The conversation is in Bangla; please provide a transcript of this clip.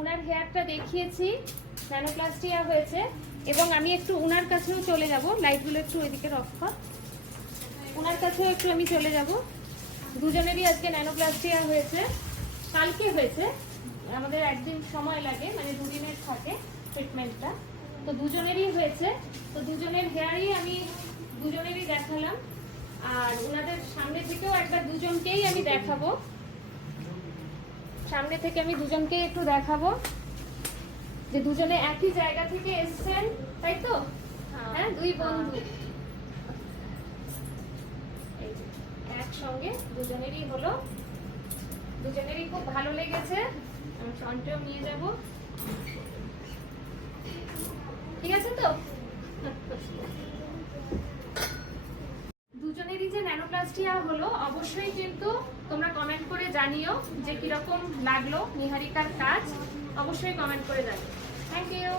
উনার হেয়ারটা দেখিয়েছি, ন্যানোপ্লাস্টিয়া হয়েছে, এবং আমি একটু উনার কাছেও চলে যাব। লাইটগুলো একটু ওইদিকে অফ কর। উনার কাছেও একটু আমি চলে যাব। দুজনেরই আজকে ন্যানোপ্লাস্টিয়া হয়েছে, কালকে হয়েছে। আমাদের একদিন সময় লাগে, মানে দুদিনের থাকে ট্রিটমেন্টটা। তো দুজনেরই হয়েছে। তো দুজনের হেয়ারই আমি দুজনেরই দেখালাম, আর ওনাদের সামনে থেকেও একবার দুজনকেই আমি দেখাবো। সামনে থেকে আমি দুজনকেই একটু দেখাবো যে দুজনে একই জায়গা থেকে এসেছেন, তাই তো? হ্যাঁ, দুই বন্ধু একসঙ্গে দুজনেরই হলো। দুজনেরই খুব ভালো লেগেছে। আমি ফ্রন্টেও নিয়ে যাব, ঠিক আছে তো? দুজনেরই যে ন্যানোপ্লাস্টিয়া হলো, অবশ্যই কিন্তু তোমরা কমেন্ট করে জানিও যে কিরকম লাগলো নিহারিকার কাজ। অবশ্যই কমেন্ট করে জানিও। Thank you.